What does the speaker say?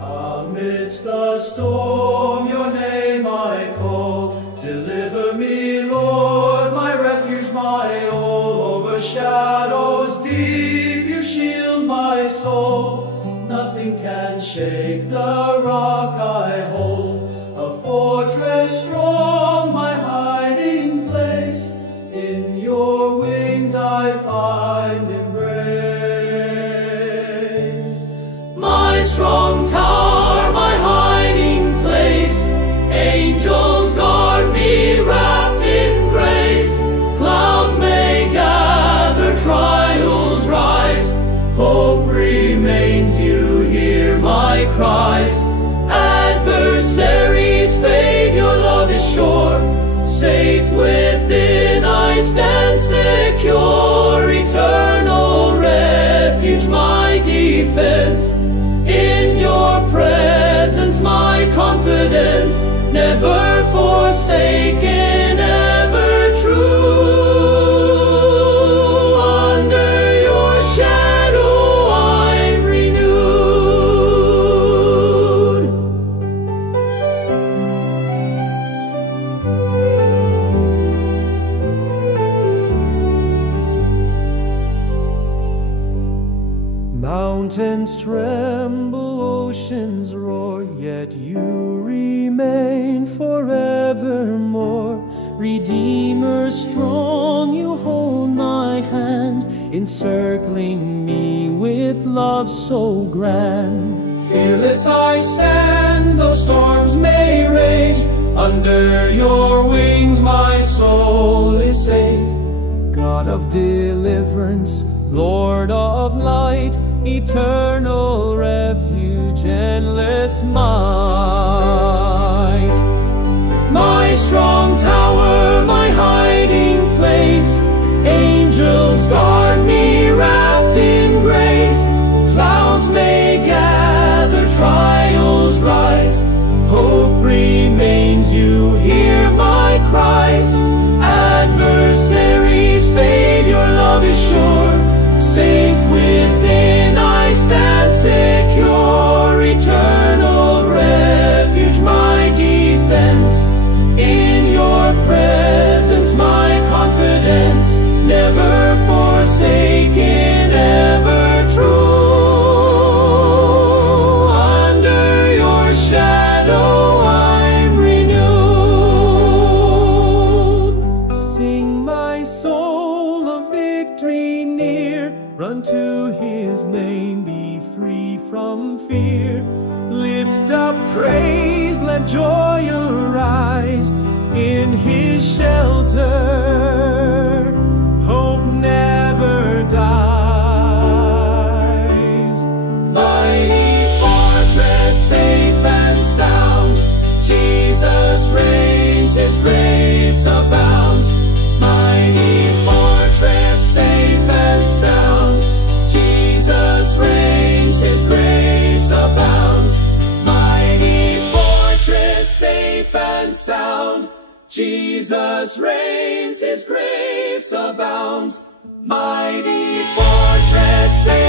Amidst the storm, your name I call. Deliver me, Lord, my refuge, my all. Over shadows deep, you shield my soul. Nothing can shake the rock I hold. A fortress strong, my hiding place. In your wings I find embrace. My strong tower, my hiding place. Angels guard me, wrapped in grace. Clouds may gather, trials rise. Hope remains, you hear my cries. Adversaries fade, your love is sure. Safe within I stand secure. Eternal refuge, my defense. In your presence my confidence, never forsaken, ever true. Under your shadow I'm renewed. Mountains tremble, oceans roar, yet you remain forevermore. Redeemer strong, you hold my hand, encircling me with love so grand. Fearless I stand, though storms may rage. Under your wings my soul is safe. God of deliverance, Lord of light, eternal refuge, endless might. My strong tower, my hiding place. Angels guard me, wrapped in grace. Clouds may gather, trials rise. Hope remains, you hear my cries. Adversaries fade, your love is sure. Safe within I stand secure. Eternal refuge, my defense. In your presence my confidence, never forsaken, ever true. Under your shadow I'm renewed. Sing my soul of victory near. Run to his name, be free from fear. Lift up praise, let joy arise. In his shelter, hope never dies. Mighty fortress, safe and sound. Jesus reigns, his grace abounds. Mighty fortress, safe and sound. Jesus reigns, his grace abounds. Mighty fortress, safe and sound. Jesus reigns, his grace abounds. Mighty fortress, safe